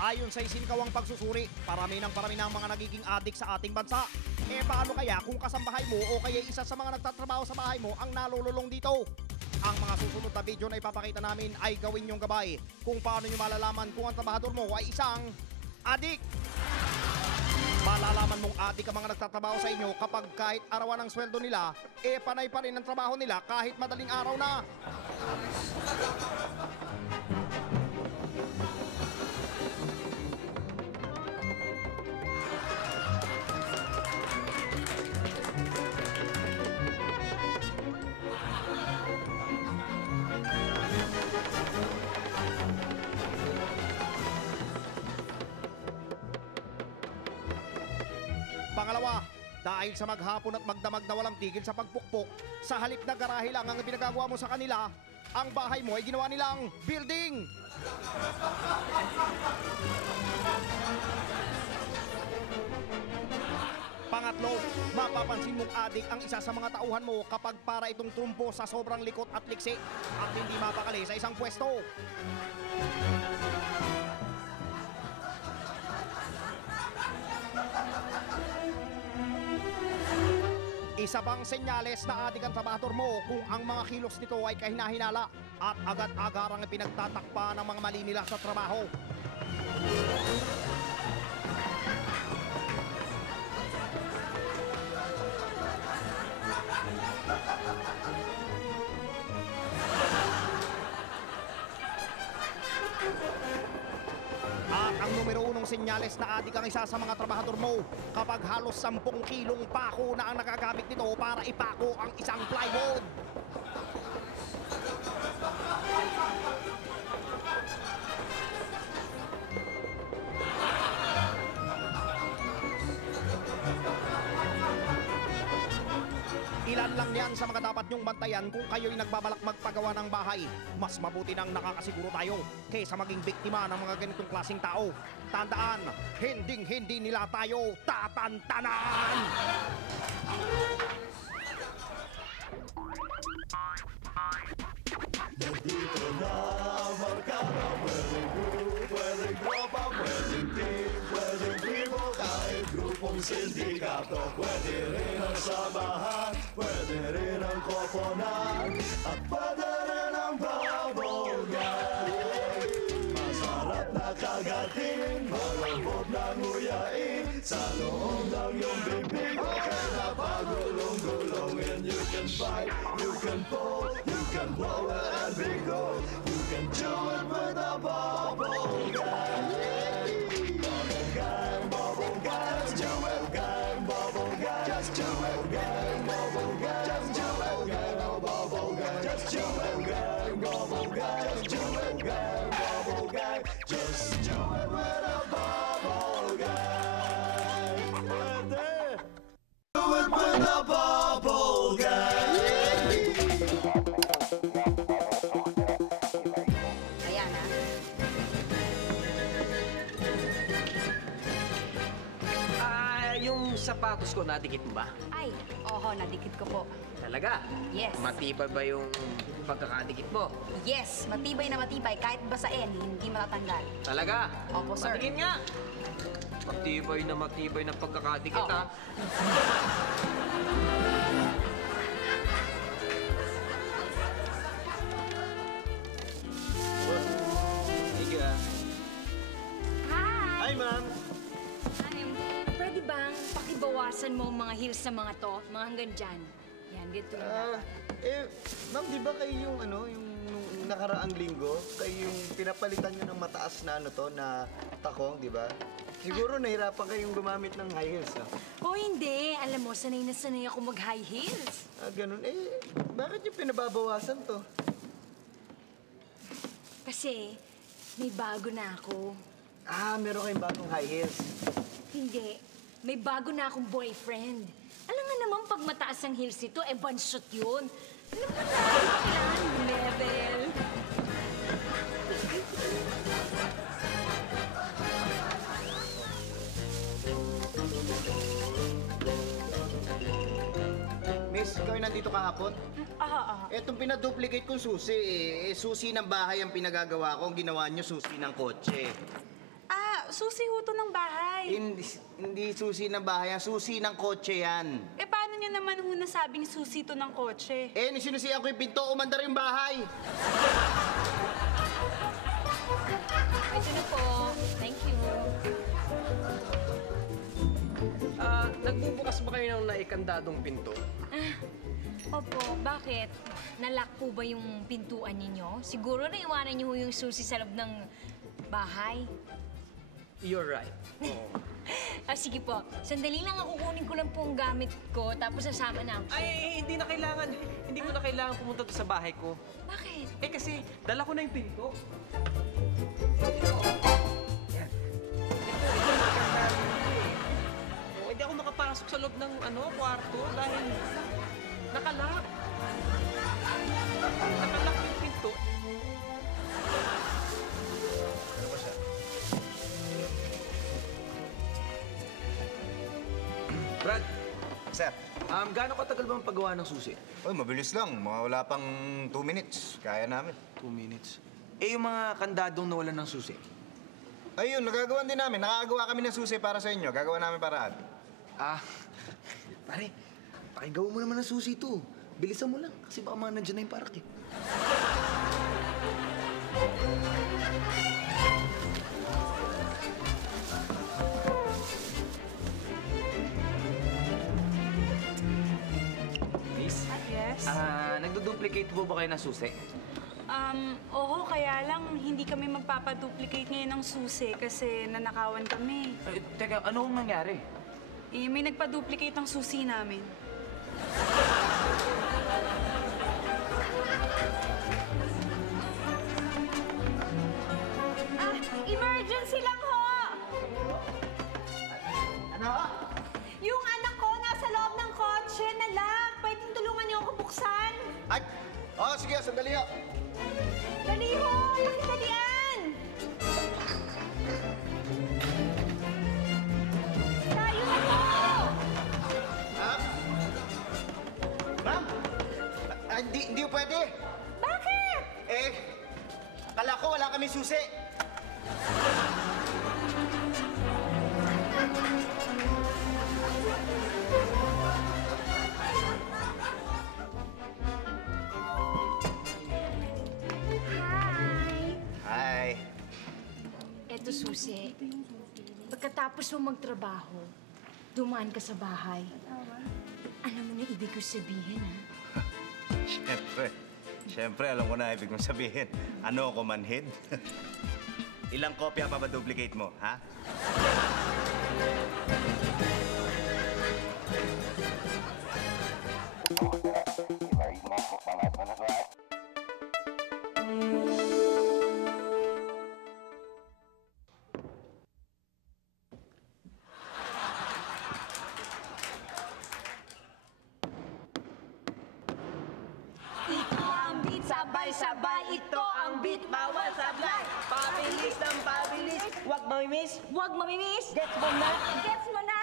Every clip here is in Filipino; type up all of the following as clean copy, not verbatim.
Ayon sa isinakawang pagsusuri, parami ng mga nagiging adik sa ating bansa. Paano kaya kung kasambahay mo o kaya isa sa mga nagtatrabaho sa bahay mo ang nalululong dito? Ang mga susunod na video na ipapakita namin ay gawin nyong gabay kung paano nyo malalaman kung ang trabahador mo ay isang adik. Malalaman mong adik ang mga nagtatrabaho sa inyo kapag kahit arawan ng sweldo nila, panay pa rin ang trabaho nila kahit madaling araw na. Pangalawa, dahil sa maghapon at magdamag na walang tigil sa pagpukpok, sa halip na garahe lang ang pinagagawa mo sa kanila, ang bahay mo ay ginawa nilang building. Pangatlo, mapapansin mong adik ang isa sa mga tauhan mo kapag para itong trumpo sa sobrang likot at liksi at hindi mapakali sa isang pwesto. Isa pang senyales na adik ang trabahador mo kung ang mga kilos nito ay kahinahinala at agad-agarang pinagtatakpa ng mga mali nila sa trabaho. At ang numero unong senyales na adik ang isa sa mga trabahador mo kapag halos 10 kilong pako na ang nagagamit nito para ipako ang isang plywood. Ilan lang yan sa mga dapat nyong bantayan kung kayo'y nagbabalak magpagawa ng bahay. Mas mabuti nang nakakasiguro tayo kaysa maging biktima ng mga ganitong klaseng tao. Tandaan, hindi nila tayo tatantanan! Nandito na Markada, pwedeng tropa, pwedeng team, pwedeng primo, kahit grupong sindikato. Pwede rin ang samahan, pwede rin ang koponan, at pwede rin ang babongan. Masarap na kagatin, malambot na nguyain, sa loob ng iyong bibig, okay na pagulong-gulong. And you can fight, you can pull, you can blow it and be cool. You can do it with a bubble gang. Bubble gang, bubble gang, just do it, gang, bubble gang, just do it, gang, bubble gang, just do it, gang, bubble gang, just do it, gang, bubble gang, just do it, gang, bubble gang, just do it with a bubble gang. Do it with a bubble gang. Yung sapatos ko, nadikit mo ba? Ay, oho, nadikit ko po. Talaga? Yes. Matibay ba yung pagkakadikit mo? Yes, matibay na matibay. Kahit basain, hindi matatanggal. Talaga? Opo, sir. Patingin nga. Matibay na pagkakadikit, Oo. ha? Sige. Hi! Hi, ma'am. Pwede bang pakibawasan mo ang mga heels sa mga to? Mga hanggang dyan. Yan, ganito yung dapat. Ma'am, di ba kayo yung yung nung nakaraang linggo, kayo yung pinapalitan nyo ng mataas na na takong, di ba? Siguro nahirapan kayong gumamit ng high heels, no? O hindi. Alam mo, sanay na sanay ako mag-high heels. Ganun. Bakit yung pinababawasan to? Kasi may bago na ako. Meron kayong bagong high heels. Hindi. May bago na akong boyfriend. Alam nga naman, pag mataas ang heels ito, one shot yun. Alam mo na, kailangan level. Miss, ikaw yung nandito kahapon? Etong pinaduplicate kong susi, susi ng bahay ang pinagagawa ko. Ang ginawa nyo, susi ng kotse. Susi ho to ng bahay. Hindi susi ng bahay, ang susi ng kotse yan. Eh, paano niya naman ho nasabing susi to ng kotse? Eh, sinusiyan ko yung pinto, umandar yung bahay. Ito na po. Thank you. Nagbubukas ba kayo ng naikandadong pinto? Opo, bakit? Nalock po ba yung pintuan ninyo? Siguro na iwanan niyo yung susi sa loob ng bahay. You're right. Sige po. Sandali lang ako, kunin ko lang po ang gamit ko, tapos sasama na ako. Ay, hindi na kailangan. Hindi mo na kailangan pumunta doon sa bahay ko. Bakit? Eh kasi, dala ko na yung pinto. Yan. Ito nakandado dito eh. Hindi ako makapasok sa loob ng kwarto dahil nakalak. Nakalak yung pinto. Ano ba siya? Brad, Sir. gaano katagal ba ang paggawa ng susi? Oy, mabilis lang. Mga wala pang 2 minutes. Kaya namin. 2 minutes. Eh, yung mga kandadong nawalan ng susi? Ayun, nagagawan din namin. Nakagawa kami ng susi para sa inyo. Gagawa namin paraan. Pare, pakigawa mo naman ng susi ito. Bilisan mo lang, kasi baka mga nandiyan na yung parak eh. Miss? Yes? Nagdo-duplicate po ba kayo ng susi? Oo, kaya lang hindi kami magpapaduplicate ngayon ng susi kasi nanakawan kami. Teka, ano kung nangyari? Eh, may nagpa-duplicate ng susi namin. Emergency lang ho! Ano? Yung anak ko nasa loob ng kotse na lock. Pwedeng tulungan niyo ako buksan? Ay! Oh, sige, sandali ho. Dali ho! Pakidalian! Tayo na ho! Ma'am? Hindi pwede. Bakit? Eh, kala ko wala kami susi. Hi. Eto, susi. Pagkatapos mo magtrabaho, dumaan ka sa bahay. Alam mo na ibig ko sabihin, ha? Siyempre, alam ko na ibig mong sabihin. Ano ako, manhid? Ilang kopya pa ba duplicate mo, ha? Ito ang beat, sabay-sabay. Ito ang beat, bawal sablay. Pabilis ng pabilis, huwag mamimiss. Huwag mamimiss. Gets mo na? Gets mo na?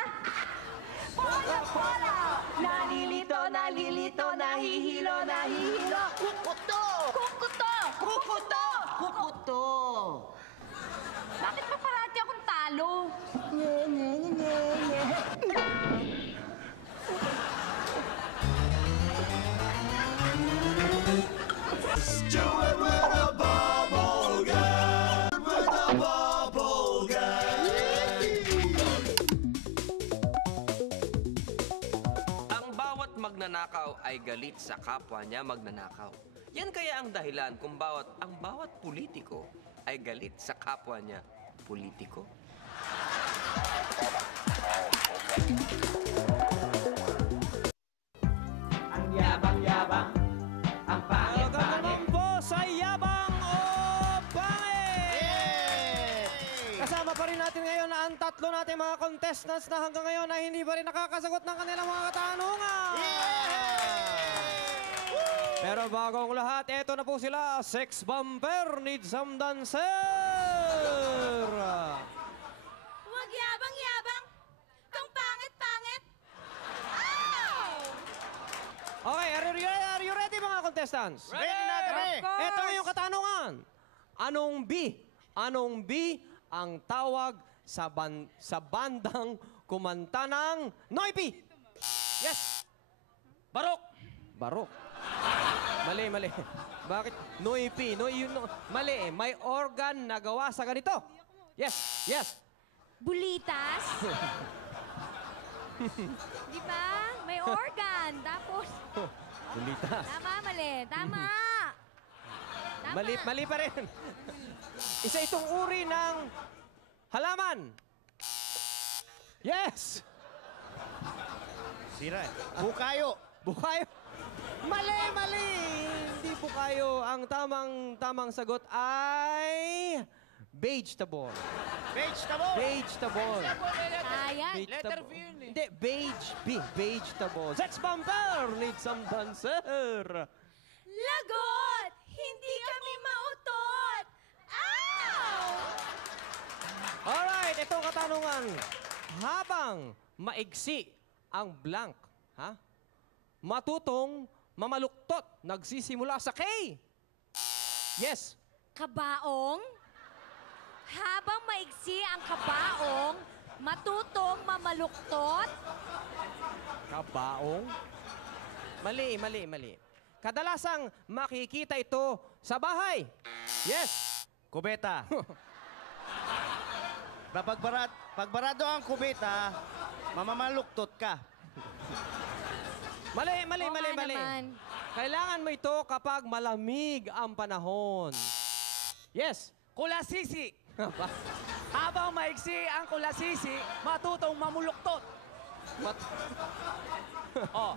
Polo, polo! Nalilito, nalilito, nahihilo, nahihilo. Kukuto! Kukuto! Kukuto! Kukuto! Bakit pa parati akong talo? Do it with a bubble gun. With a bubble gun. Ang bawat magnanakaw ay galit sa kapwa niya magnanakaw. Yan kaya ang dahilan kung ang bawat politiko ay galit sa kapwa niya politiko. Ang yabang-yabang, ang pangit-pangit. po sa Yabang o Pangit! Kasama pa rin natin ngayon ang tatlo nating mga contestants na hanggang ngayon ay hindi pa rin nakakasagot ng kanilang mga katanungan. Pero bago ang lahat, eto na po sila, Sex Bumper, Need Some Dancer! Huwag yabang-yabang! Kang pangit-pangit! Okay, are you ready mga contestants? Ready na kami! Ito ang iyong katanungan. Anong B ang tawag sa bandang kumanta ng Noipi. Yes! Barok! Barok. Mali, mali. Bakit? Noipi. Mali. May organ na gawa sa ganito. Yes, yes. Bulitas? Di ba? May organ. Tapos, Bulitas. tama, mali. Tama. Tama. Mali pa rin. Isa itong uri ng halaman. Yes! Sira eh. Bukayo. Bukayo. Mali, mali. Hindi bukayo. Ang tamang sagot ay vegetable. Vegetable. Vegetable. Ayan. Letter V yun eh. Hindi, vegetable. Sex bumper! Need some dancer. Lagot! Hindi kami mautot! Ow! Alright, itong katanungan. Habang maigsi ang blank, ha? Matutong mamaluktot. Nagsisimula sa K. Yes. Kabaong? Habang maigsi ang kabaong, matutong mamaluktot? Kabaong? Mali. Kadalasang makikita ito sa bahay. Yes. Kubeta. Pagbarado ang kubeta, mamamaluktot ka. Mali. Oo nga naman. Kailangan mo ito kapag malamig ang panahon. Yes. Kulasisi! Habang maigsi ang kulasisi, matutong mamuluktot. Oh.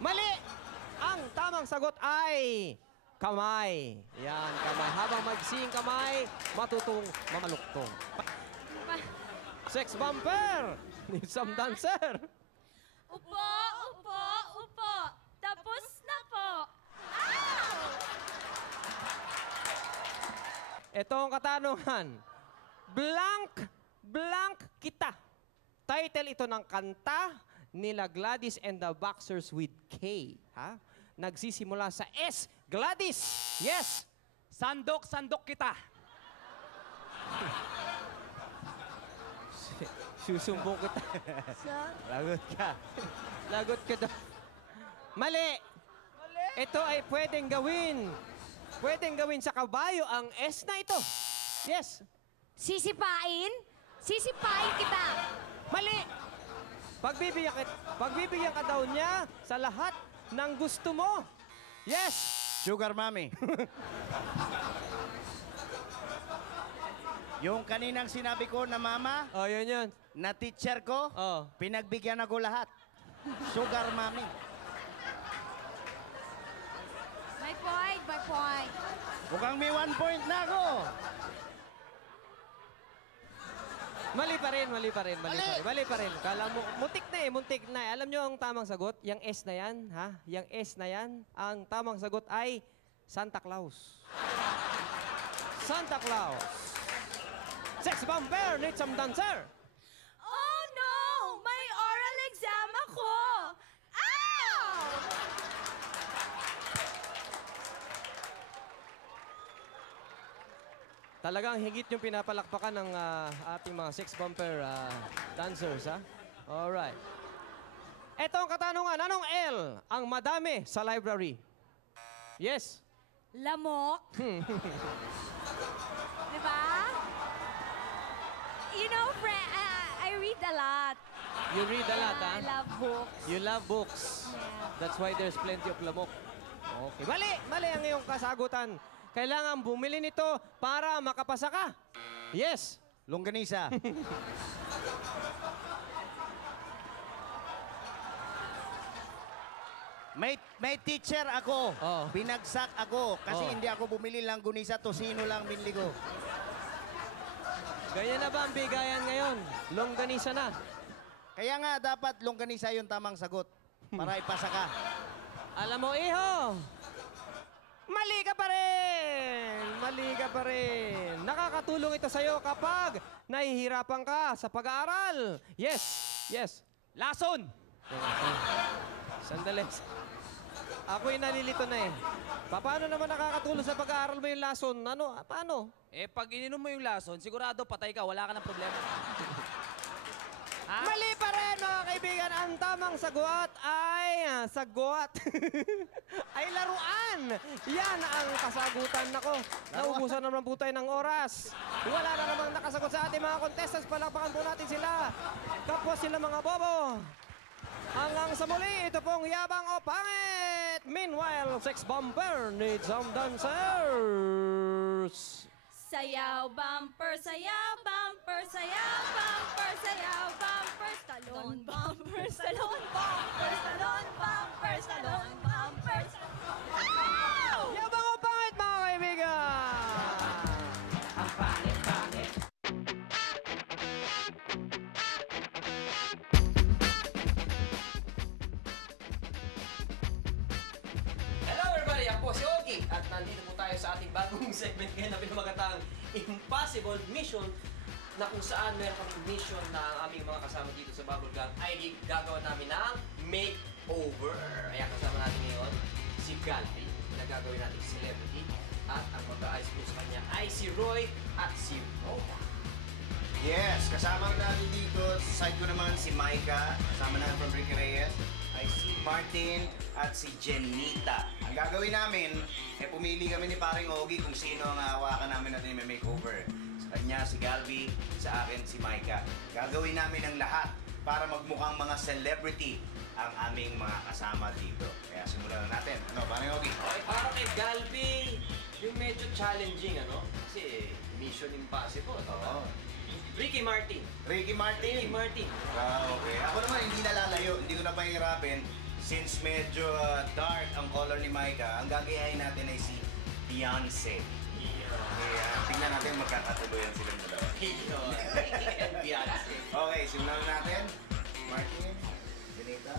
Mali! Ang tamang sagot ay kamay. Yan, kamay. Habang magsing kamay, matutong mamaluktong. Sex bumper! Need some dancer. Upo, upo, upo. Tapos na po. Ito ang katanungan. Blank kita. Title ito ng kanta nila Gladys and the Boxers with K. Ha? Nagsisimula sa S. Gladys! Yes! Sandok kita. Susumbong kita. Lagot ka daw. Mali! Ito ay pwedeng gawin. Pwedeng gawin sa kabayo ang S na ito. Yes. Sisipain? Sisipain kita. Mali! Pagbibigyan ka daw niya sa lahat ng gusto mo. Yes! Sugar mommy. Yung kaninang sinabi ko na mama, Oh, yun. na teacher ko, Oh. pinagbigyan ako lahat. Sugar mommy. May point. Mukhang may 1 point na ako. Mali pa rin. Kala mo, muntik na eh. Alam nyo ang tamang sagot? Yung S na yan, ha? Yung S na yan, ang tamang sagot ay Santa Claus. Santa Claus. Sex bumper, need some dancer. Oh no! May oral exam ako! Ow! Talagang higit yung pinapalakpakan ng ating mga sex bumper dancers, ha? Alright. Ito ang katanungan. Anong L ang madami sa library? Yes. Lamok. Diba? You know, friend, I read a lot. You read a lot, ha? I love books. You love books. Yeah. That's why there's plenty of lamok. Okay. Mali ang iyong kasagutan. Kailangan bumili nito para makapasa ka. Yes. Longganisa. May teacher ako. Oh. Binagsak ako kasi Oh. hindi ako bumili lang gunisa, tosino lang binili ko. Ganyan na ba ang bigayan ngayon? Longganisa na. Kaya nga dapat longganisa yung tamang sagot para ipasa ka. Alam mo, iho, mali ka pa rin. Nakakatulong ito sa'yo kapag nahihirapan ka sa pag-aaral. Yes. Lason! Sandali. Ako'y nalilito na eh. Paano naman nakakatulong sa pag-aaral mo yung lason? Ano? Paano? Eh, pag ininom mo yung lason, sigurado patay ka, wala ka ng problema. Ha? Mali pa rin, mga kaibigan. Ang tamang sagot ay... Sagot. ay laruan. Yan ang kasagutan. Nako, naubusan naman po tayo ng oras. Wala na namang nakasagot sa ating mga contestants. Palakpakan po natin sila. Kapwa sila mga bobo. Hanggang sa muli, ito pong Yabang o Pangit. Meanwhile, Sex Bomber needs some dancers. Sayaw, bumper, sayaw, bumper, sayaw, bumper, sayaw, bumper, talon, bumper, talon, bumper, talon, bumper, talon, bumper, talon. Yabang o Pangit, mga kaibigan! Ang pangit. Hello everybody! Ako si Ogie at nandito po tayo sa ating bagong segment ngayon na pinamagatang Impossible Mission na kung saan meron kaming mission na ang aming mga kasama dito sa Bubble Gang ay gagawa namin ng makeover. Kaya kasama natin ngayon si Galvin na gagawin natin celebrity at ang mag-aayos po sa kanya ay si Roy at si Roda. Yes, kasama natin dito. Sa side ko naman si Micah. Kasama natin from Ricky Reyes ay si Martin at si Jenita. Ang gagawin namin, pumili kami ni paring Ogie kung sino ang hawakan namin natin may makeover. Sa kanya si Galvi, sa akin si Micah. Gagawin namin ang lahat para magmukhang mga celebrity ang aming mga kasama dito. Kaya simulan na natin. Ano, paring Ogie? Okay, para kay Galvi, yung medyo challenging, ano? Kasi Mission Impossible. Oo. Ricky Martin. Ricky Martin. Ricky Martin. Okay. Ako naman hindi nalalayo. Hindi ko na pahirapin. Since medyo dark ang color ni Micah, ang gagayahin natin ay si Beyonce. Kaya tingnan natin magkakatuloyan silang dalawa. Ricky and Beyonce. Okay, simulan na natin. Martin, Benita.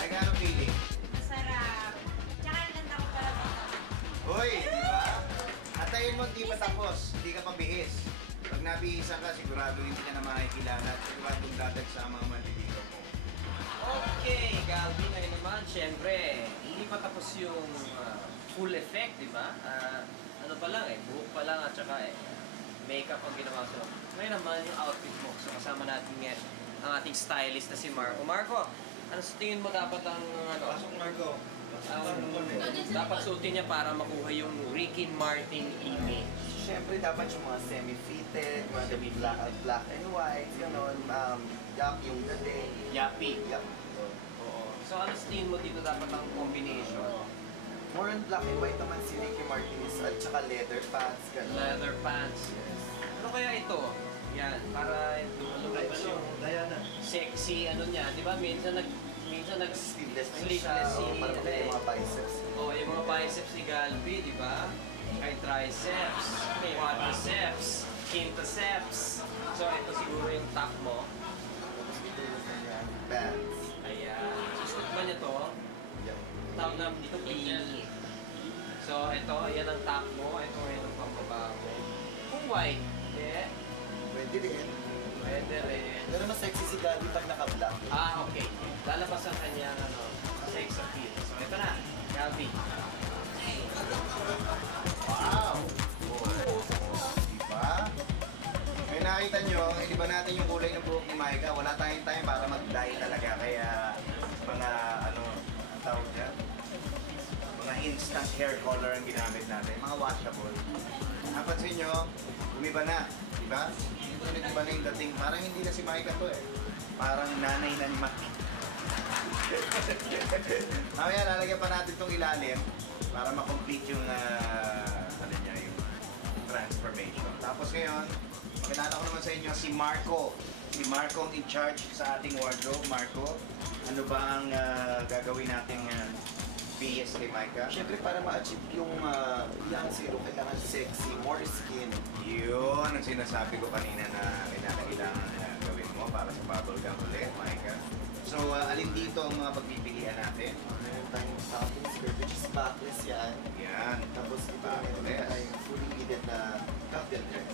Micah, ano feeling? Masarap. Tsaka naganda ko pala ba? Hoy, di ba? Atayin mo, hindi pa tapos. Hindi ka pabihis. Pag nabihisan ka, sigurado hindi ka na makikilala at siguradong dadagsa ang mga manliligaw mo. Okay, Galvin, ngayon naman, syempre, hindi pa tapos yung full effect, di ba? Ano pa lang buhok pa lang at saka makeup ang ginawa ko. Ngayon naman, yung outfit mo. So, kasama natin ngayon ang ating stylist na si Marco. Marco, ano sa tingin mo dapat ang Pasok, Marco. dapat suotin niya para makuha yung Ricky Martin image? Siyempre, dapat yung mga semi-fitted, mga black and white, gano'n, yup, yung dating. Yappy. Yup. Oo. So, ano sa tingin mo dito dapat ang combination? More on black and white naman si Ricky Martinez at saka leather pants, gano'n. Leather pants. Ano kaya ito? Yan, para lumabas yung sexy ano niya. Di ba minsan nag Sleeveless sleeveless si para makita yung mga biceps. Oh, yung mga biceps ni Galvi, di ba? May triceps, may quadriceps, quinticeps. So ito siguro yung top mo. Pants. Ayan. Susunod ba niya to? Yup. Tawag na dito bikini. So ito, ayan ang top mo. Ito ngayon ang pambaba mo. Kung white, yeah. Pwede rin. Pwede rin. Pero mas sexy si Gabi pag naka-black. Ah, okay. Lalabas ang kanyang sex appeal. So ito na, Galvi. Wow! Diba? May nakita nyo, iba natin yung kulay ng buhok ni Micah. Wala tayong time para mag-dye talaga. Kaya mga ang tawag dyan? Mga instant hair color ang ginamit natin. Mga washable. Napansin nyo, umiba na. Diba? Ito iba na yung dating. Parang hindi na si Micah to eh. Parang nanay na ni Maki. Mamaya, lalagyan pa natin itong ilalim para ma-complete yung, ano niya, yung transformation. Tapos ngayon, kilala ko naman sa inyo si Marco. Si Marco ang in charge sa ating wardrobe. Marco, ano ba ang gagawin nating BS kay Micah? Siyempre, para ma-achieve yung young zero, kailangan sexy, more skin. Yun ang sinasabi ko kanina na kailangan gawin mo para sa bubble gum ulit, Micah. So, alin dito ang mga pagpipilian natin? Meron tayong satin skirt, which is backless yan. Yan. Tapos ito, meron tayong fully needed na cocktail dress.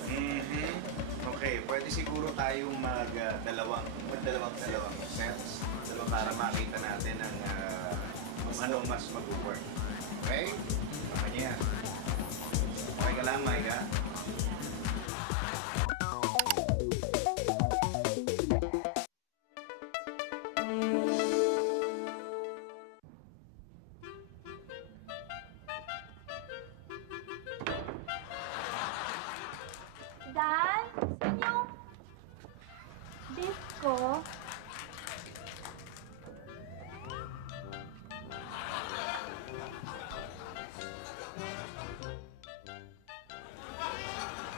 Okay, pwede siguro tayong magdalawang sets para makita natin ang anong mas mag-work. Okay? Baka niya. Okay ka lang, Micah? Dan, saan yung disco?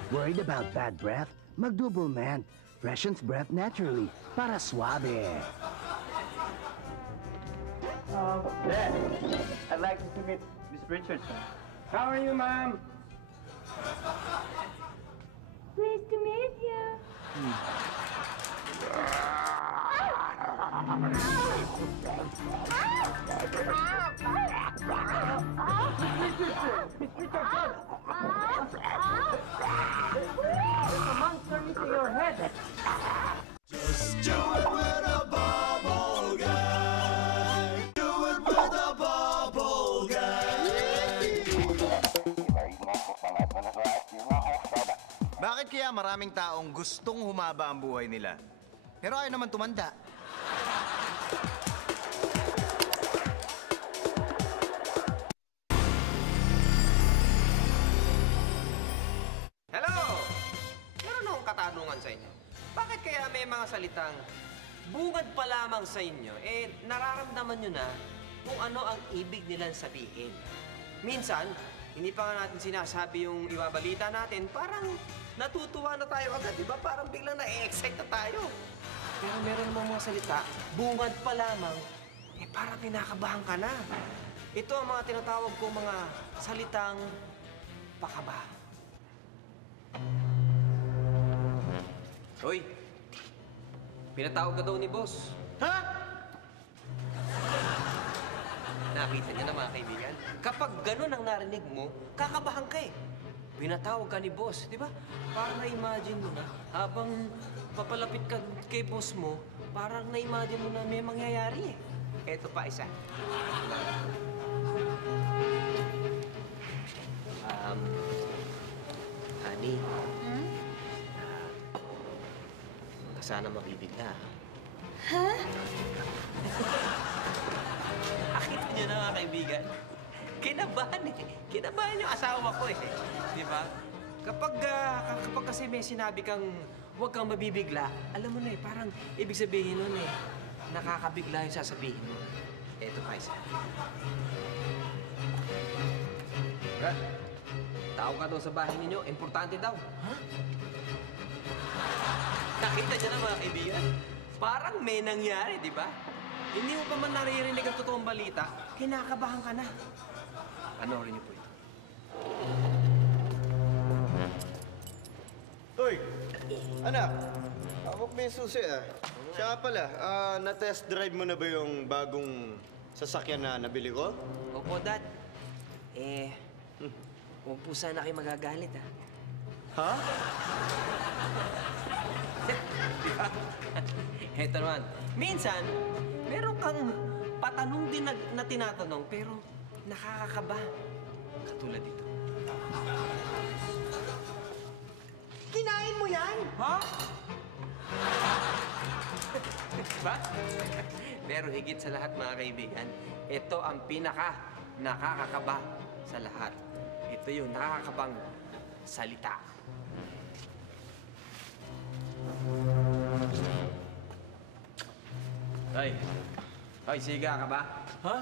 Worried about bad breath? Mag-double man. Freshens breath naturally para suave. Dad, I'd like to meet Miss Richardson. How are you, Mom? Pleased to meet you. There's a monster eating your head. Just do it with a bubble guy. Do it with a bubble guy. Bakit kaya maraming taong gustong humaba ang buhay nila? Pero ayaw naman tumanda. Hello! Meron akong katanungan sa inyo. Bakit kaya may mga salitang bungad pa lamang sa inyo, nararamdaman nyo na kung ano ang ibig nilang sabihin? Minsan, hindi pa nga natin sinasabi yung ibabalita natin, parang natutuwa na tayo agad, di ba? Parang biglang na-excite na tayo. Pero meron namang mga salita, bungad pa lamang, parang kinakabahan ka na. Ito ang mga tinatawag kong mga salitang pakaba. Hoy! Pinatawag ka daw ni boss. Ha? Nakita niyo na mga kaibigan, kapag ganun ang narinig mo, kakabahan ka eh. Pinatawag ka ni boss, di ba? Parang na-imagine mo na, habang papalapit ka kay boss mo, parang na-imagine mo na may mangyayari eh. Eto pa isa. Honey. Sana mabibigla. Ha? Akit niyo na mga kaibigan. Kinabahan eh. Kinabahan yung asawa ko eh. Di ba? Kapag kasi may sinabi kang huwag kang mabibigla, alam mo na eh, parang ibig sabihin nun eh, nakakabigla yung sasabihin mo. Eto pa isa. Brad, tao ka daw sa bahay ninyo, importante daw. Ha? Nakita niyo na mga kaibigan, parang may nangyari, di ba? Hindi mo pa man naririnig ang totoong balita, kinakabahan ka na. Panoorin niyo po ito. Hoy! Anak, hawak mo yung susi ah. Siya pala, na-test drive mo na ba yung bagong sasakyan na nabili ko? Opo, Dad. Huwag po sana kayo magagalit, ha? Ha? Diba? Eto naman, minsan, meron kang patanong din na tinatanong, pero nakakakaba. Katulad dito. Kinain mo yan? Ha? Diba? Pero higit sa lahat, mga kaibigan, ito ang nakakakaba sa lahat. Ito yung nakakabang salita. Hoy. Hoy, siga ka ba? Ha?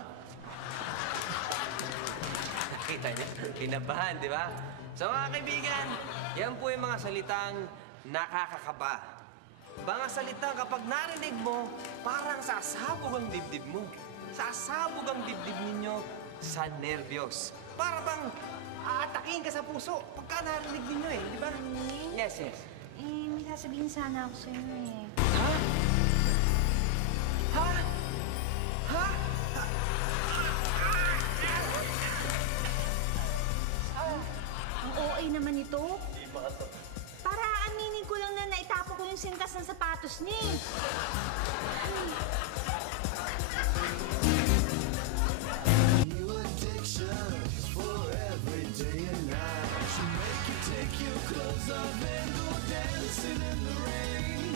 Nakita niyo? Kinabahan, di ba? So mga kaibigan, yan po yung mga salitang nakakakaba. Mga salitang kapag narinig mo, parang sasabog ang dibdib mo. Sasabog ang dibdib ninyo sa nervyos. Para bang aatakin ka sa puso pagka narinig ninyo eh, di ba? Yes, yes. Eh, may sasabihin sana ako sa'yo eh. Ha? Ha? Ha? Ang OA naman ito. Para aminin ko lang na naitapo ko yung sintas ng sapatos niya eh. New addictions for every day and night. She'll make you take your clothes off and go dancing in the rain.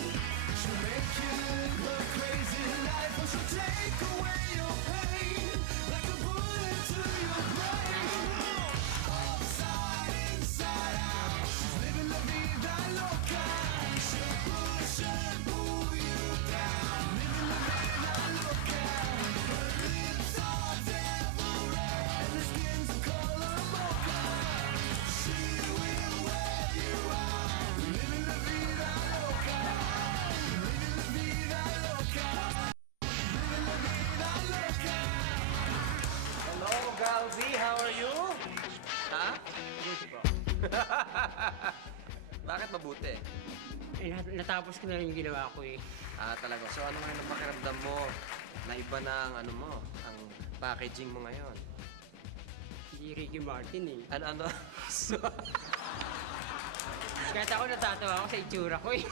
She'll make you live a crazy life, or she'll take away your pain like a bullet to your brain. Upside, inside out, she's living la vida loca. She'll push and pull you down, living la vida loca. Her lips are devil red and her skin's the color mocha. She will wear you out, living la vida loca. Living la vida loca. Living la vida loca. Hello, Galzi. How are you? Ha? Mabuti po. Bakit mabuti? Eh, natapos ko na rin yung ginawa ko eh. Ah, talaga. So, ano ngayon ang pakiramdam mo? Na iba na ang ano mo, ang packaging mo ngayon. Si Ricky Martin eh. Ano? So, Kahit ako natatawa ako sa itsura ko eh.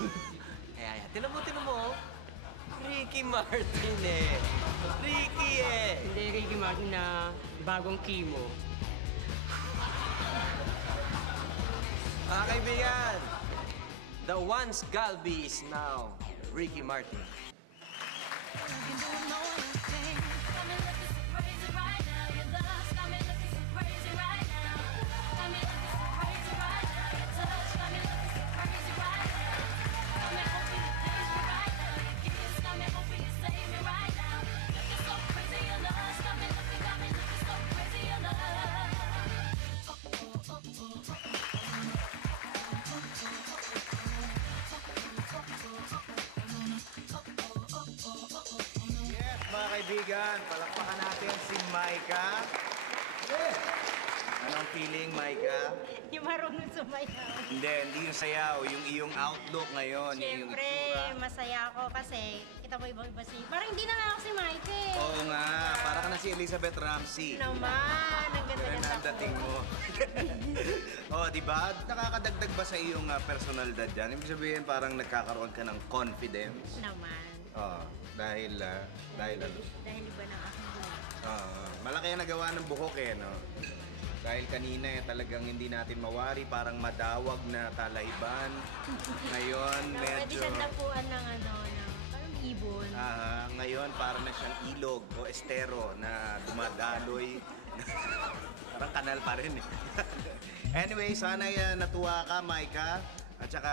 Ayan. Tinan mo. Ricky Martin eh. Ricky eh. Hindi Ricky Martin na bagong chemo. Mga kaibigan, the once Galbi is now Ricky Martin. Yes, mga kaibigan, palakpakan natin si Maika. Anong feeling, Maika? Yung marunong sumayaw. Hindi yung sayaw, yung iyong outlook ngayon, yung Siyempre, itsura. masaya ako kasi kita mo ibang-iba si... Parang hindi na nga ako si Mike eh. Oo nga, para ka na si Elizabeth Ramsey. Naman, ang ganda-ganda Ang dating mo. Oh, di ba? Nakakadagdag ba sa iyong personalidad yan? Ibig sabihin parang nagkakaroon ka ng confidence. Naman. Oh, dahil ano? Dahil iba ng aking buhay. Malaki ang nagawa ng buhok eh, no? Dahil kanina eh, talagang hindi natin mawari, parang madawag na talaiban. Ngayon, Pwede medyo... siyang tapuan ng ano, parang ibon. Ngayon, parang na siyang ilog o estero na dumadaloy. Parang kanal pa rin eh. Anyway, sana'y natuwa ka, Maika. At saka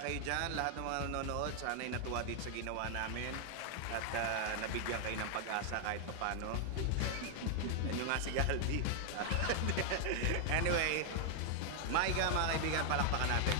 kayo dyan, lahat ng mga nanonood, sana'y natuwa dito sa ginawa namin. At nabigyan kayo ng pag-asa kahit papano. Yan yung nga si Galdi. Anyway, Maika, mga kaibigan, palakpakan natin.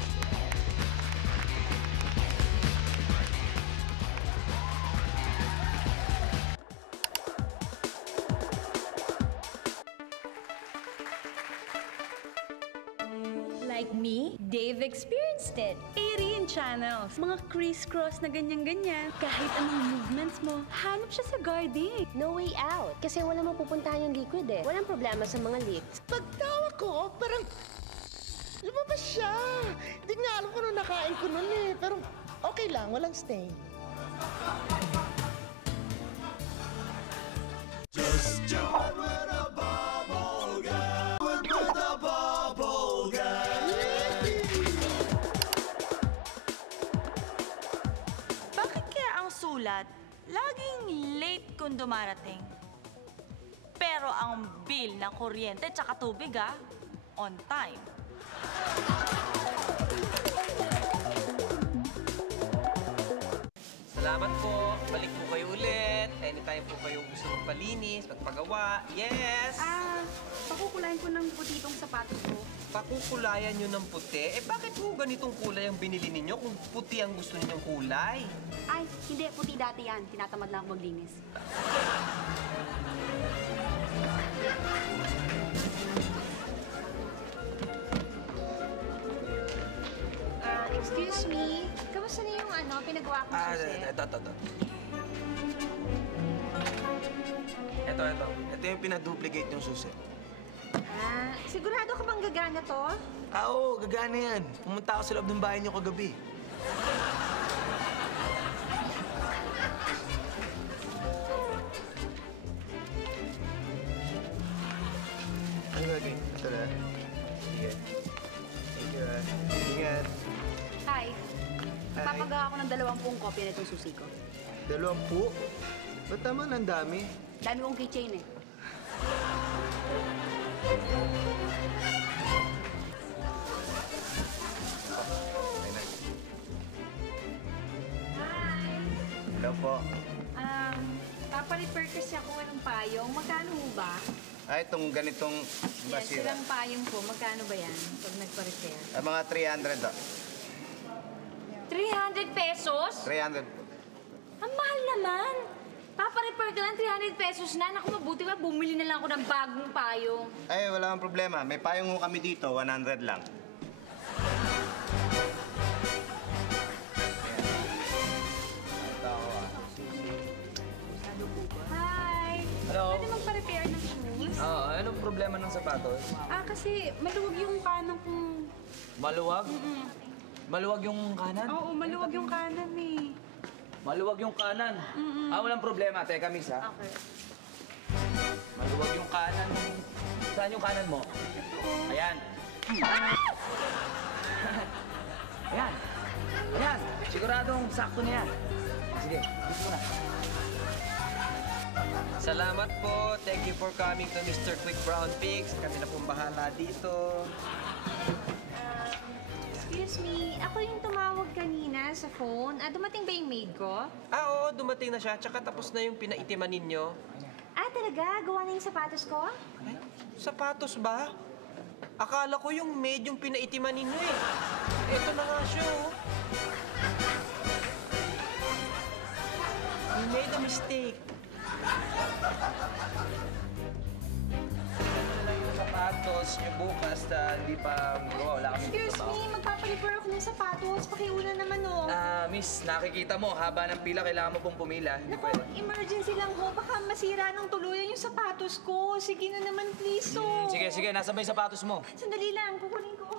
Like me, Dave experienced it. Arian channels, mga crisscross na ganyan-ganyan. Kahit anong movements mo, hanap siya sa guarding. No way out. Kasi wala mapupuntahan yung liquid eh. Walang problema sa mga leaks. Pagtawa ko, parang lumabas siya. Hindi nga alam ko nung nakain ko nun eh. Pero okay lang, walang stain. Just do it with a bubble gum. Do it with a bubble gum. Bakit kaya ang sulat laging late kung dumarating? Pero ang bill ng kuryente tsaka tubig on time. Salamat po. Balik po kayo ulit. Anytime po kayo gusto magpalinis, magpagawa. Yes! Pakukulayan ko ng puti itong sapatos ko. Pakukulayan nyo ng puti? Eh, bakit po ganitong kulay ang binili ninyo kung puti ang gusto ninyong kulay? Ay, hindi. Puti dati yan. Tinatamad na ako maglinis. Excuse me, kamusta na yung pinagawa kong susi? Ito. Ito yung pinaduplicate yung susi. Sigurado ka bang gagana to? Oo, gagana yan. Pumunta ako sa loob ng bahay niyo kagabi. Ano gagawin? Ito na. Sige. Thank you, Ingat. Hi. Papagawa ako ng 20 kopya na itong susi ko. 20? Ba't naman ang dami? Dami kong keychain eh. Hello po. Paparepair kasi ako ng payong. Magkano ho ba? Ay, itong ganitong Yes, basira. silang payong po. Magkano ba yan pag nagpa-repair? Mga 300 daw. 300 pesos? 300. Ang mahal naman. Paparepair ka lang 300 pesos na. Naku, mabuti ba bumili na lang ako ng bagong payong. Ay, wala kang problema. May payong ho kami dito, 100 lang. Hi! Hello? Pwede magpa-repair ng shoes? Oo, anong problema ng sapatos? Kasi maluwag yung kanan kong... Maluwag? Maluwag yung kanan? Oo, maluwag yung kanan eh. Maluwag yung kanan? Walang problema. Teka, miss, ha? Okay. Maluwag yung kanan. Saan yung kanan mo? Ayan. Ayan. Ayan. Siguradong sakto na yan. Sige, gusto na. Salamat po. Thank you for coming to Mr. Quick Brown Pigs. Kami na pong bahala dito. Excuse me, ako yung tumawag kanina sa phone. Dumating ba yung maid ko? Oo, dumating na siya. Tsaka tapos na yung pinaitiman ninyo. Talaga? Gawa na yung sapatos ko? Sapatos ba? Akala ko yung maid yung pinaitiman ninyo eh. Ito na nga siya, oh. You made a mistake. Sapatos niyo bukas na hindi pa gawa. Wala kami Excuse me, magpaparepair ako ng sapatos. Pakiuna naman, oh. Miss, nakikita mo, haba ng pila, kailangan mo pong pumila. Hindi Naku, pwede. emergency lang ho. Baka masira ng tuluyan yung sapatos ko. Sige na naman, please, oh. Sige, nasa ba yung sapatos mo? Sandali lang, kukunin ko.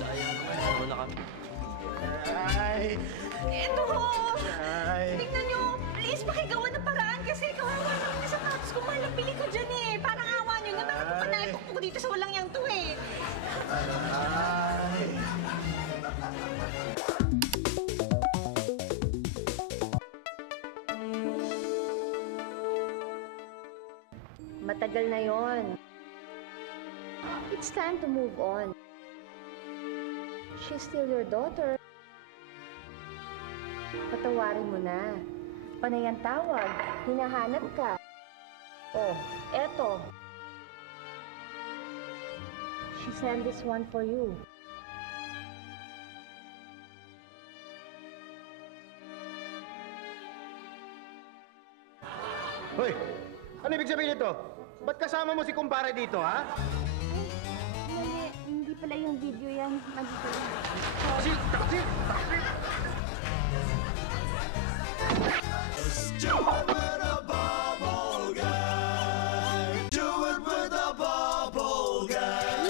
Daya naman, ano na kami. Ay! Ito ho! Ay! Tingnan nyo! Please, pakigawa ng paraan kasi kawawa naman yung sapatos ko. Malang bili ko dyan eh. Parang awa nyo na. Bakit ko pa naipok ko dito sa walang yang to eh? Ay! Matagal na yon. It's time to move on. She's still your daughter. Patawarin mo na. Panay ang tawag. Hinahanap ka. Oh, eto. She sent this one for you. Hoy! Ano ibig sabihin nito? Ba't kasama mo si kumpare dito, ha? Hindi pala yung video yan. Mali pala. Taksi! Taksi! Taksi! Do it with a bubble gang. Do it with a bubble gang.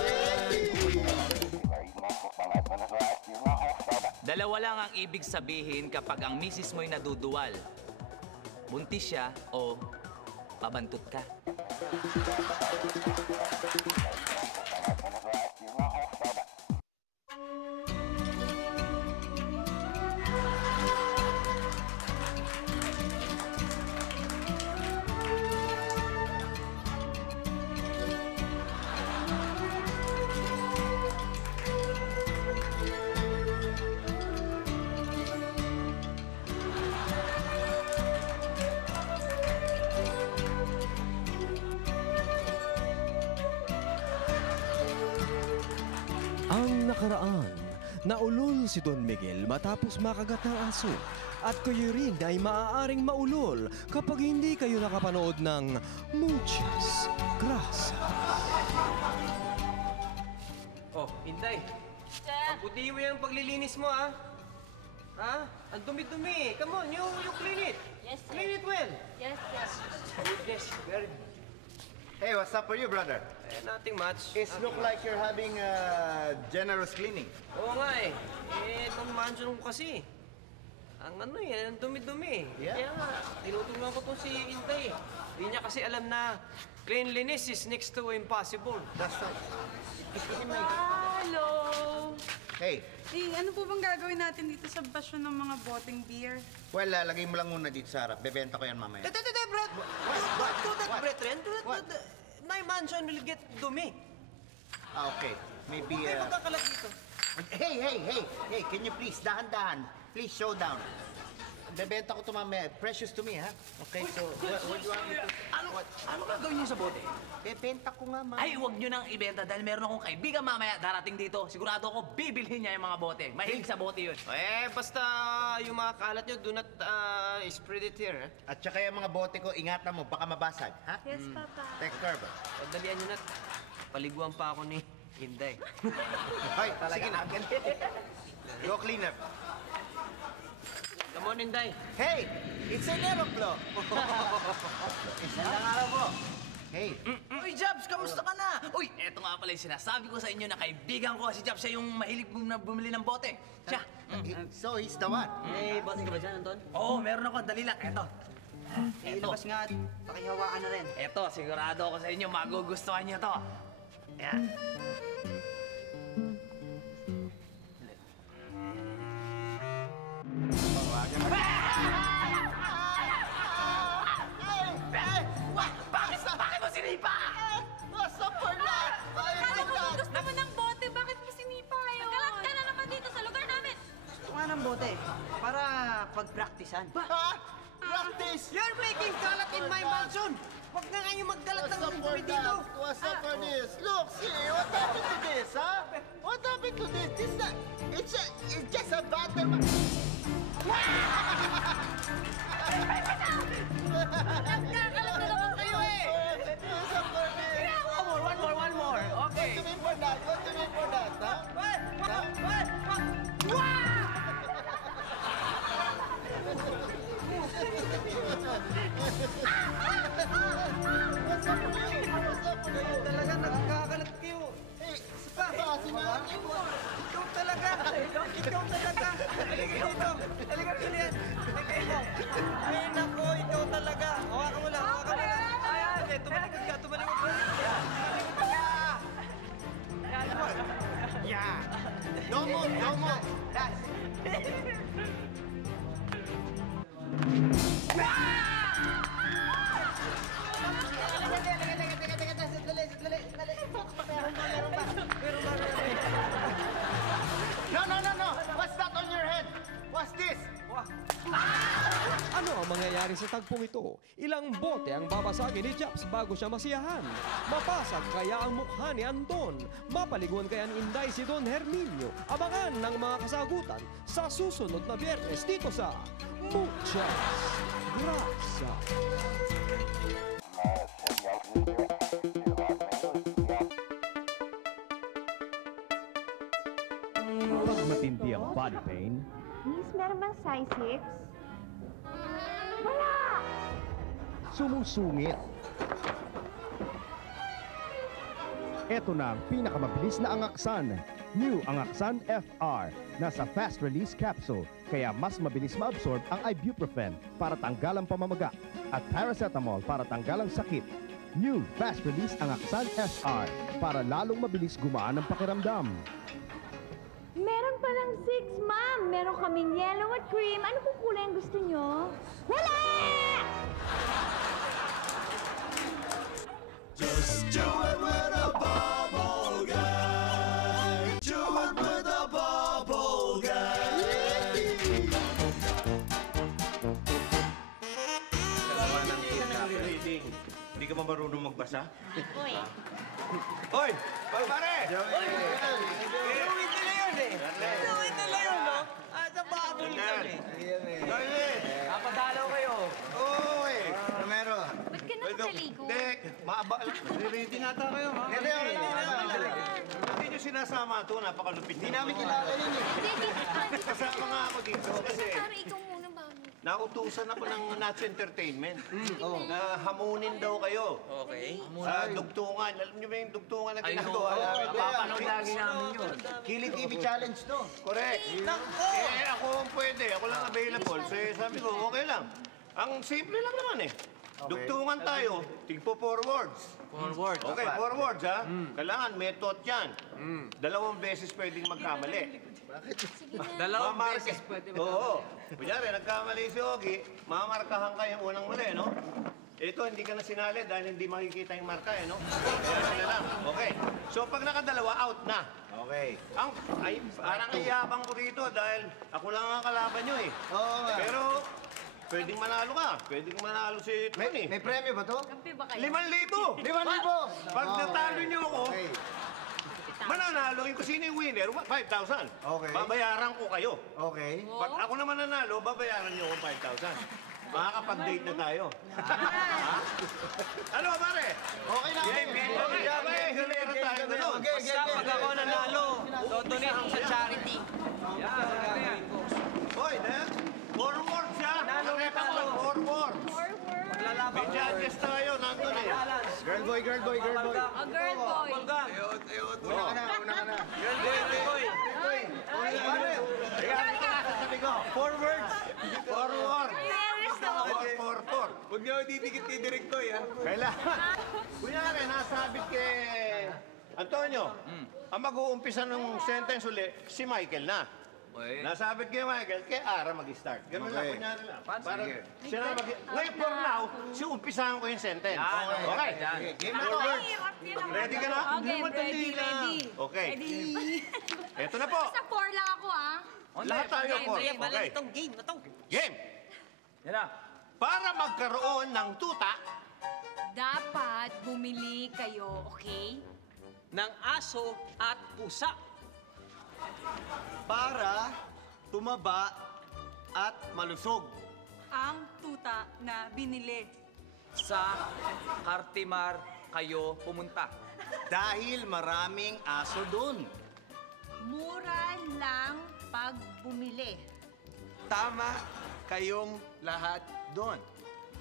Dalawa lang ang ibig sabihin kapag ang misis mo'y naduduwal. Buntis siya o pabantot ka. Noong nakaraan, naulol si Don Miguel matapos makagat ng aso. At kayo rin ay maaaring maulol kapag hindi kayo nakapanood ng Muchas Gracias. Oh, Inday. Pagbutihin mo yung paglilinis mo, ha? Ha? Ang dumi-dumi. Come on, you clean it. Yes, sir. Clean it well. Yes, yes. Goodness, very Hey, what's up for you, brother? nothing much. It look like you're having a generous cleaning. Oo nga eh. Itong mansion ko kasi. Ang ang dumi-dumi. Yeah. Kaya nga, tinutulungan ko to si Inday. Hindi niya kasi alam na cleanliness is next to impossible. That's right. Hello! Hey, Ano po bang gagawin natin dito sa basyo ng mga boteng beer? well, lagay mo lang muna dito sa harap. Bebenta ko yan mamaya. Brett! Don't do that, Brethren. My mansion will get dumi. Ah, okay. Maybe, Huwag kayo magkakalat dito. Hey, can you please, dahan-dahan. Please, show down. Bebenta ko ito mamaya. Precious to me, ha? Okay, so, what do you want me to... Ano gagawin niyo sa bote? Bebenta ko nga, mamaya. Ay, huwag niyo nang ibenta dahil meron akong kaibigan mamaya darating dito. Sigurado ako bibilhin niya yung mga bote. Mahilig sa bote yun. Basta yung mga kalat nyo, do not spread it here. At saka yung mga bote ko, ingatan mo, baka mabasag, ha? Yes, Papa. Take care ba? Dalian nyo na. Paliguan pa ako ni Inday. Hoy, sige na. Go clean up. Come on, Inday. Hey, it's an aeroplane. Isang araw po. Hey. Uy, Jobs, kamusta ka na? Uy, eto nga pala yung sinasabi ko sa inyo na kaibigan ko si Jobs. Siya yung mahilig bumili ng bote. Siya. So, he's the one. May bote ka ba dyan, Anton? Oo, meron ako. Dali lang. Eto. Ilabas nga at pakihawaan na rin. Eto, sigurado ako sa inyo, magugustuhan niyo to. Ayan. Bakit mo sinipa? What's up for that? Gusto mo ng bote, bakit mo sinipa yun? Kalat ka na naman dito sa lugar namin. Gusto nga ng bote para pag-practicean. Practice! You're making kalat in my mansion! Huwag na kayo magkalat ng dumi dito! What's up for this? Look, see, what happened to this, huh? What happened to this? This not, it's just a battle. Nagkakalat na naman kayo eh! What's up for this? One more. Okay. What do you mean for that? What do you mean for that, huh? What's up for you? What's up for you? Talaga, nagkakalat kayo. Hey, kasi na. Ikaw talaga! Ikaw talaga! Halika dito! Halika dito! Halika dito! Ay, nako, ikaw talaga! Hawakan mo lang! Hawakan mo lang! Ayan! Okay, tumalikod ka! Tumalikod ka! Tumalikod ka! Yeah. No more. No. What's that on your head? What's this? Ano ang mangyayari sa tagpong ito? Ilang bote ang babasagin ni Chaps bago siya masiyahan? Mapasag kaya ang mukha ni Anton? Mapaliguan kaya ni Inday si Don Herminio? Abangan ng mga kasagutan sa susunod na Biyernes dito sa Muchas Gracias. Pag matindi ang body pain, Miss, meron bang size 6? Wala! sumusungit. Ito na ang pinakamabilis na angaksan. New Angaksan FR. Nasa fast release capsule, kaya mas mabilis ma-absorb ang ibuprofen para tanggal ang pamamaga at paracetamol para tanggal ang sakit. New fast release Angaksan FR para lalong mabilis gumaan ang pakiramdam. Meron palang 6, ma'am. Meron kaming yellow at cream. Ano po kulay ang gusto nyo? Wala! Just do it with a bubble guy. Do it with a bubble guy. Hindi ka ba marunong basa? Uy. Hoy! Hoy, pare! Inuwi nila yun eh. Inuwi nila yun, no? Sa babol yun eh. Toilet! Napadalaw kayo. Uy! Romero! Ba't ka nakataligo? Dek! Ready nata kayo, ha? Hindi, okay lang. Hindi nyo sinasama ito, napakalupit. Hindi namin kilala yun eh. Kasama nga ako dito kasi Para ikaw muna bago. nautusan ako ng Nats Entertainment na hamunin daw kayo. Okay. Sa dugtungan. Alam nyo ba yung dugtungan na Ay, ginagawa? oo. Napapanood lagi namin yun. Killing TV challenge to. Correct. Ako ang pwede. Ako lang available. So, sabi ko, okay lang. Ang simple lang naman eh. Dugtungan tayo. Tigpo forwards. Forward. Okay, forwards ha. Kailangan may thought yan. 2 beses pwedeng magkamali. Dalawang beses pwede ba? Oo. Kunyari, nagkamali si Ogie, mamarkahan ka yung unang mali, no? Ito, hindi ka na sinali dahil hindi makikita yung marka, eh, no? Kaya lang. Okay. So, pag nakadalawa, out na. Okay. Parang iyabang ko rito dahil ako lang ang kalaban nyo, eh. Oo nga. Pero, pwedeng manalo ka. Pwedeng manalo si Tony. May premyo ba to? Kampi ba kayo? 5,000! 5,000! Pag natalo nyo ako, Okay. mananalo kung sino yung winner, 5,000. Okay. Babayaran ko kayo. Okay. Pag ako naman nanalo, babayaran niyo ako 5,000. Makakapag-date na tayo. Ha? Ano, pare? Okay na. Okay, meron tayo ganun. Basta pag ako nanalo, donate ko sa charity. Yan, ang gagawin ko. Hoy, forward siya. Nakakita ko, forward. Maglalaban. May judges tayo, nandun eh. Girl boy, girl boy, girl boy. A girl boy. Balgam. Una ka na, una ka na. Girl boy. Forwards. Forward. Forward. Huwag niyo didikit ni Direk Koy, ha? Kailangan. Kunyari, nasabit kay Antonio. Ang mag-uumpisa ng sentence uli, si Michael na. Okay. Nasabit kay Michael, kay Ara mag-start. Ganun lang, Okay. kunyari lang. Sige. Siya na ngayon, for now, si umpisahan ko yung sentence. Yan, Okay. yan. Forward. Ready ka na? Okay, ready. Okay. Eto na po. Basta 4 lang ako, ah. Lahat tayo po. Okay. Itong game na to. Game. Yan na. Para magkaroon ng tuta, Dapat bumili kayo, okay? Ng aso at pusa. Para tumaba at malusog. Ang tuta na binili. Sa Cartimar kayo pumunta. Dahil maraming aso dun. Mura lang pag bumili. Tama kayong lahat doon.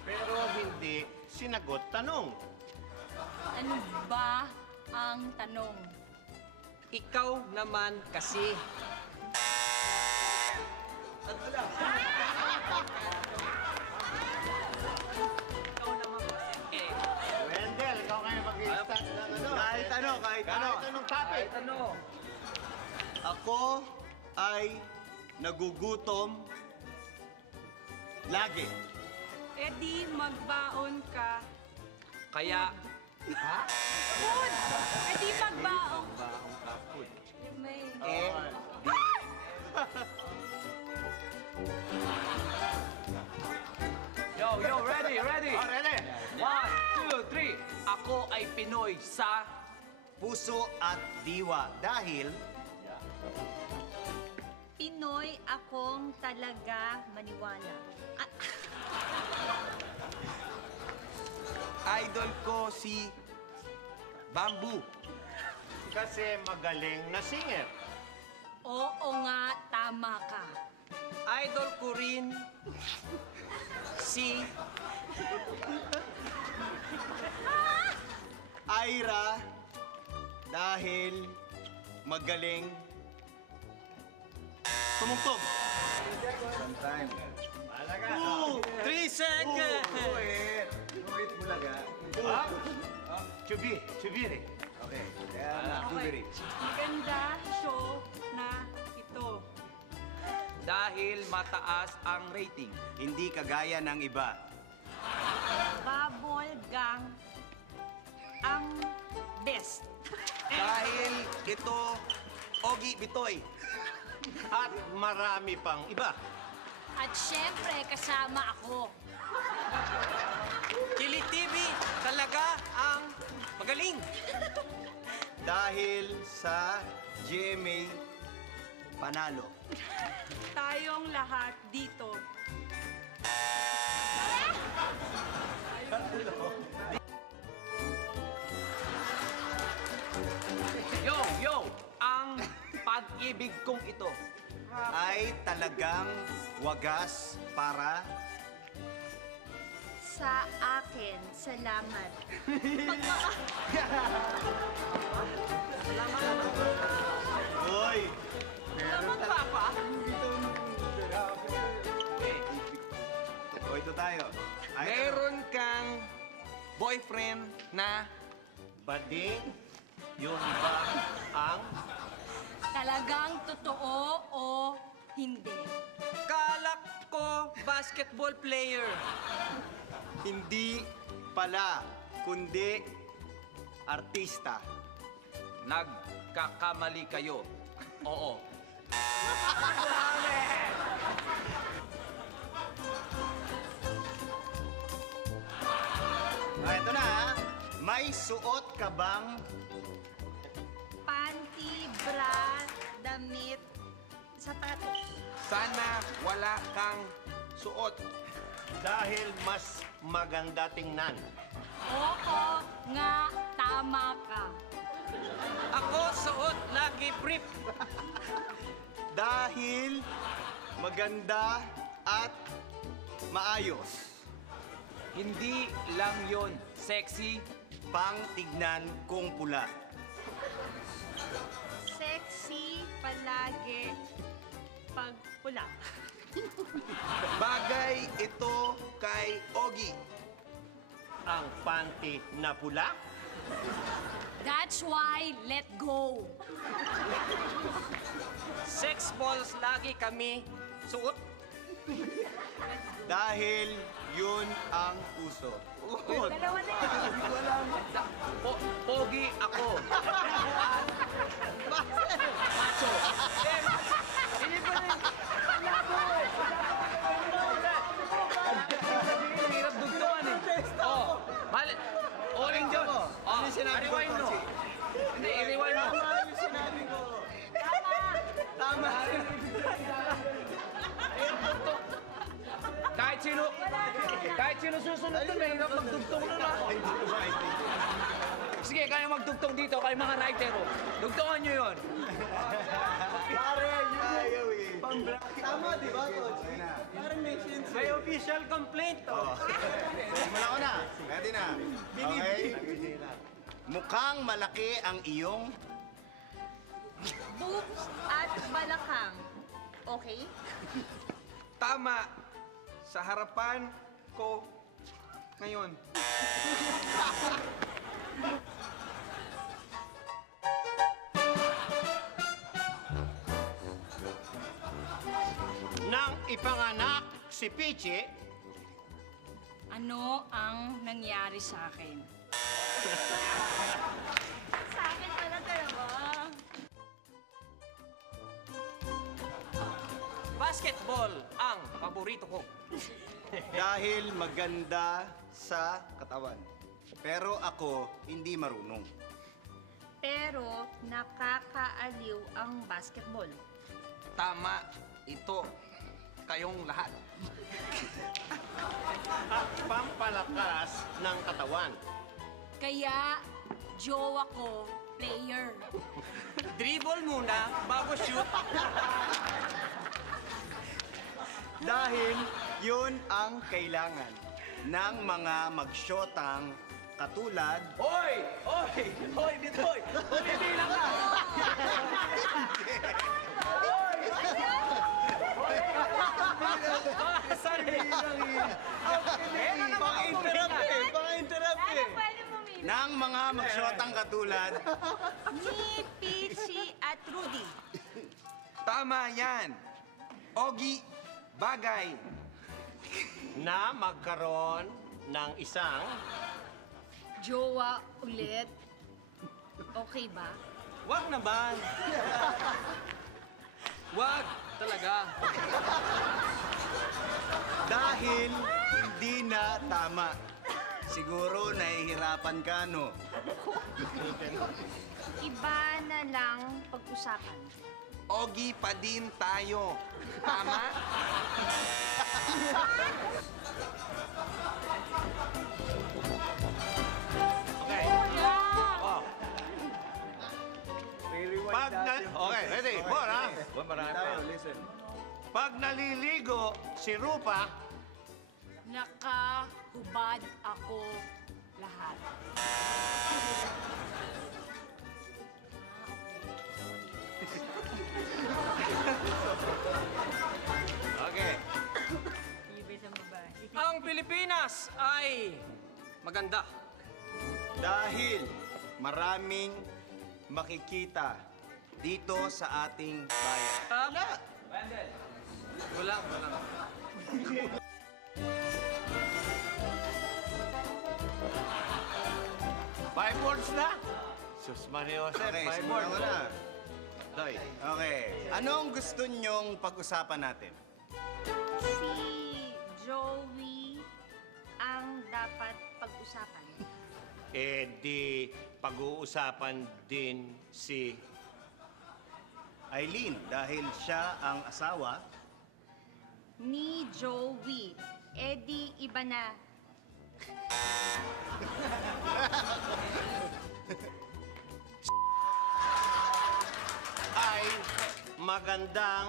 pero hindi sinagot tanong. Ano ba ang tanong? Ikaw naman kasi. Wendell, ikaw kayo mag-i-start ng ano. Kahit ano. Kahit anong topic. Ako ay nagugutom lagi. E di magbaon ka. Kaya, Food! E di magbaon. Baong ka food. May... yo, ready. Oh, ready. 1, 2, 3. Ako ay Pinoy sa Puso at diwa. Dahil Pinoy akong talaga maniwala. idol ko si Bamboo. Kasi magaling na singer. Oo nga, tama ka. Idol ko rin si Ira dahil magaling tumugtog. Sometime. Malaga. 3 seconds. Wait mo lang Chubiri. Okay. Kaya na, tubiri. Maganda show na ito. dahil mataas ang rating. Hindi kagaya ng iba. Bubble gang ang best. Dahil ito, Ogie Bitoy. At marami pang iba. At syempre, kasama ako. Kilig TV talaga ang magaling. Dahil sa GMA panalo. Tayong lahat dito. Yo! Ang pag-ibig kong ito Ay talagang wagas para Sa akin, salamat. Hoy! Salamat, Papa. O, ito tayo. Meron kang boyfriend na bading, yung iba ang Talagang totoo o hindi? Kalak ko basketball player. hindi pala, kundi artista. Nagkakamali kayo. Oo. Ito na ha. May suot ka bang Panty, bra, damit, sapatos. sana wala kang suot? dahil mas maganda tingnan? Oo nga, tama ka. Ako suot lagi brief. Dahil maganda at maayos. Hindi lang yon sexy. Pang tignan kung pula. Sexy palagi pag pula. Bagay ito kay Ogie. Ang panty na pula? That's why, let go. Sex balls lagi kami suot. Dahil yun ang uso. Dalawa na yan. Pogi ako. Macho. Hindi pa rin. Hirap dugtungan eh. Oh, mali. Uling John. Oh, i-rewind mo. Hindi, i-rewind mo. Tama yung sinabi ko. Tama. Kahit sino susunod doon, mahirap magdugtong nun ah. Sige, kayo magdugtong dito, kayo mga writer. Dugtongan nyo yun. Pare, ayaw eh. Tama, di ba, Coach? Parang may sense. May official complaint to. Simula ko na. Ready na. Okay? Mukhang malaki ang iyong Boobs at balakang. Okay? Tama. Sa harapan ko ngayon. nang ipanganak si Pichi, Ano ang nangyari sa akin? Sa akin pala talaga. Basketball ang paborito ko. dahil maganda sa katawan. Pero ako, hindi marunong. Pero nakakaaliw ang basketball. Tama ito. Kayong lahat. At pampalakas ng katawan. Kaya, jowa ko, player. Dribble muna bago shoot. Dahil yun ang kailangan ng mga magsyotang katulad... Hoy! Hoy! Hoy! Bitoy! Bumibilang ka! Sorry! Pang-interrupt eh! Pang-interrupt eh! Pwede bumili. Ng mga magsyotang katulad... Ni Pichi at Rudy. Tama yan. Ogie, bagay. na magkaroon ng isang... Jowa ulit. Okay ba? Wag naman. Wag! Talaga. Dahil hindi na tama. Siguro nahihirapan ka, no? Iba na lang pag-usapan. Ogie pa din tayo. Tama? Okay. Oh. Okay, ready? Four, ha? Listen. Pag naliligo si Rupa, Nakahubad ako lahat. okay. Ang Pilipinas ay maganda. Dahil maraming makikita dito sa ating bayan. Wala. Five words na? Sus Maria Jose, Okay, five simulan words. mo na. Doy. Okay. Anong gusto nyong pag-usapan natin? Si Joey ang dapat pag-usapan. Eh di pag-uusapan din si Eileen, dahil siya ang asawa. Ni Joey. Eh di iba na. ay magandang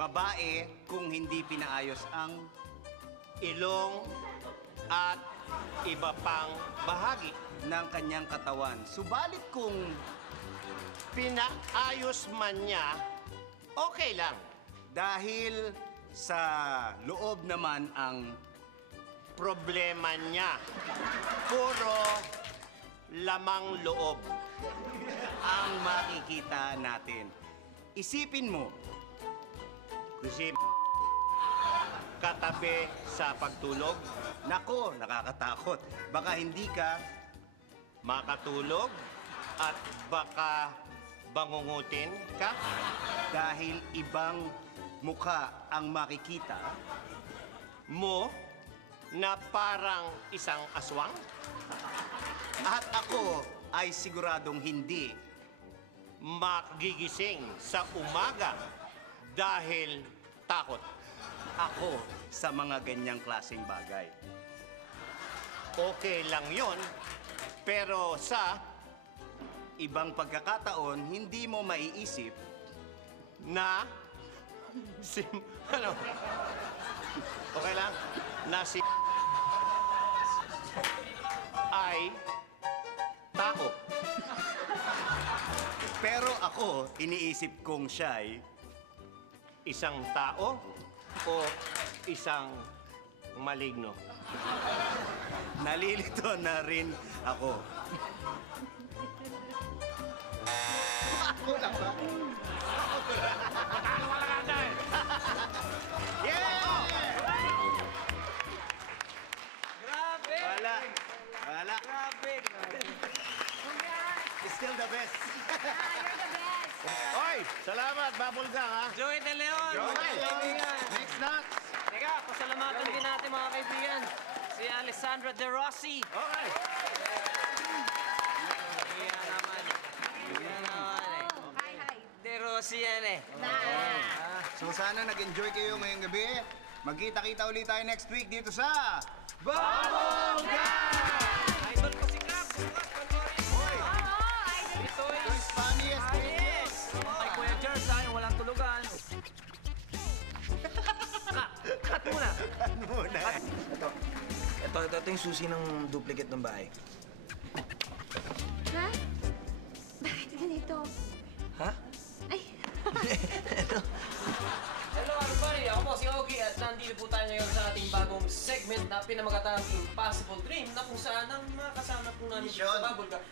Babae kung hindi pinaayos ang ilong at iba pang bahagi ng kanyang katawan. Subalit kung pinaayos man niya, okay lang. dahil sa loob naman ang Problema niya, puro lamang loob. ang makikita natin. Isipin mo, Kasi katabi sa pagtulog, nako, nakakatakot. Baka hindi ka makatulog at baka bangungutin ka. dahil ibang mukha ang makikita mo na parang isang aswang. at ako ay siguradong hindi. Magigising sa umaga dahil takot. Ako sa mga ganyang klaseng bagay. Okay lang yon, pero sa Ibang pagkakataon, hindi mo maiisip na ano? Okay lang? Na si ay tao. Pero ako, iniisip kong siya'y isang tao o isang maligno. Nalilito na rin ako. Ako lang ba? Grabe! Wala. Wala. Grabe! Still the best. Oy, salamat, Bubble Gang, ha? Joey De Leon! Joey! mga kaibigan. Next nuts. Teka, pasalamatan din natin mga kaibigan. Si Alessandra De Rossi. Okay. Yan naman. Yan naman eh. De Rossi yan eh. So sana nag-enjoy kayo ngayong gabi. Magkita-kita ulit tayo next week dito sa Bubble Gang! Idol ko si Crab. Bukas, panoorin mo. Ito is funniest Yes! Ay, Kuya George, tayo walang tulugan. Cut muna. muna. Ito yung susi ng duplicate ng bahay. Ha? Bakit ganito? Ha? Ay! Hello everybody! Ako po si Ogie at nandito po tayo ngayon sa ating bagong segment na pinamagatang Impossible Dream na kung saan ang mga kasama po namin sa Bubble Gang.